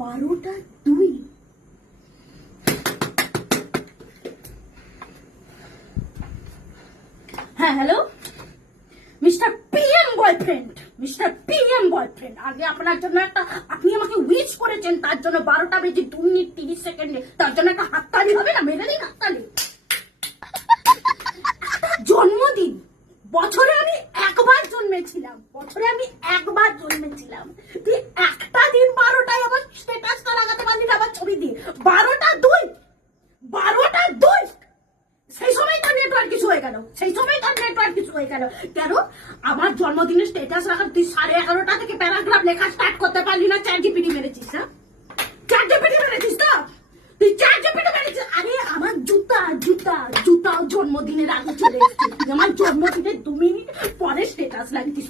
12:02। হ্যাঁ hello, mister PM boyfriend, mister PM boyfriend, আগে আপনার জন্য একটা, আপনি আমাকে উইশ করেছেন, তার জন্য 12:02:30 তার জন্য একটা হাততালি হবে না? মেরে দিন হাততালি। জন্মদিন, বছরে আমি একবার জন্মেছিলাম, তুই একটা দিন 12টায় আমার স্ট্যাটাসটা লাগাতে পারলি না আমার ছবি দিয়ে। 12:02 সেই সময় তোর নেটওয়ার্ক কিছু হয়ে গেল, কেন? আমার জন্মদিনের স্ট্যাটাস রাখা তুই 11:30টা থেকে প্যারাগ্রাফ লেখা স্টার্ট করতে পারলি না? চ্যাট জিপিটি মেরেছিস না? তুই চ্যাট জিপিটি মেরেছিস। আরে আমার জুতাও জন্মদিনের আগে চলে এসেছে, আমার জন্মদিনের 2 মিনিট পরে স্ট্যাটাস লাগিয়েছিস,